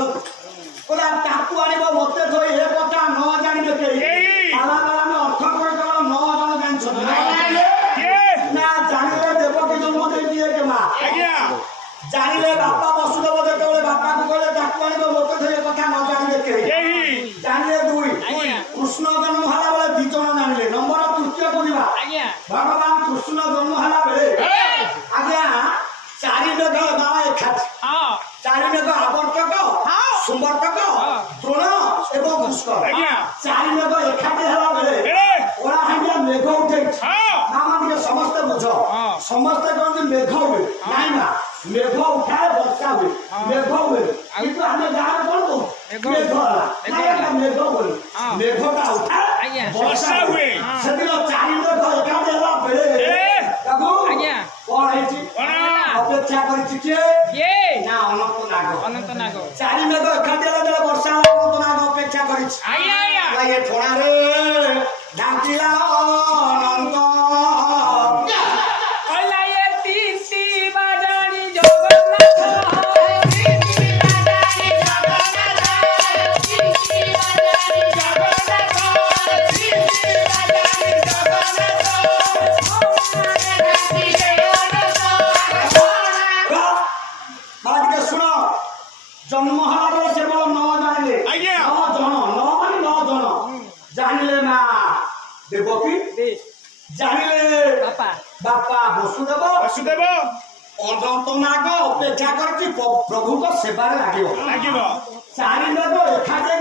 बोला ताकू आनिबो मते थई हे कथा न जानिबे के आला आला में अर्थ करे केवल 9 जन जानछो ना जानिले देवकी जन्म दे दिए के मां आज्ञा जानिले बापा वसुदेव जेतेबेले बापा को कहले ताकू आनिबो मते थई हे कथा न जानिबे के जानिले दुई कृष्ण जन्म हला बेले दी जन जानिले नंबर तृतीय कोनिबा आज्ञा भगवान कृष्ण जन्म हला बेले आज्ञा चारि मेघ बाबा एखात हां चारि मेघ आवर्तक सुवर्तक द्रोण एवं पुष्कर चारि मेघ एखात हला बेले ओरा हांडिया मेघ उठे नाम के समस्त बुझ समस्त कोन मेघ हुए नाही ना मेघ उठाए वर्षा हुए मेघ हुए किंतु हमें गार कोन को मेघ हला नाही मेघ बोल मेघ का उठा वर्षा हुए सेदिनो चारि मेघ एखात हला बेले देखो आज्ञा कोन हेची अपेक्षा करिछि के ना अनंत नाग चारि मेघ एखात हला बेले वर्षा अनंत नाग अपेक्षा करिछि आज्ञा लागे थोड़ा रे डाकिला अनंत जन्म हला केवल 9 जानिले 9 जन 9 माने 9 जन जानिले ना देवकी जानिले बापा वसुदेव अनंत नाग अपेक्षा करछि प्रभु को सेवा रे लागिबो चारि लोग एखादे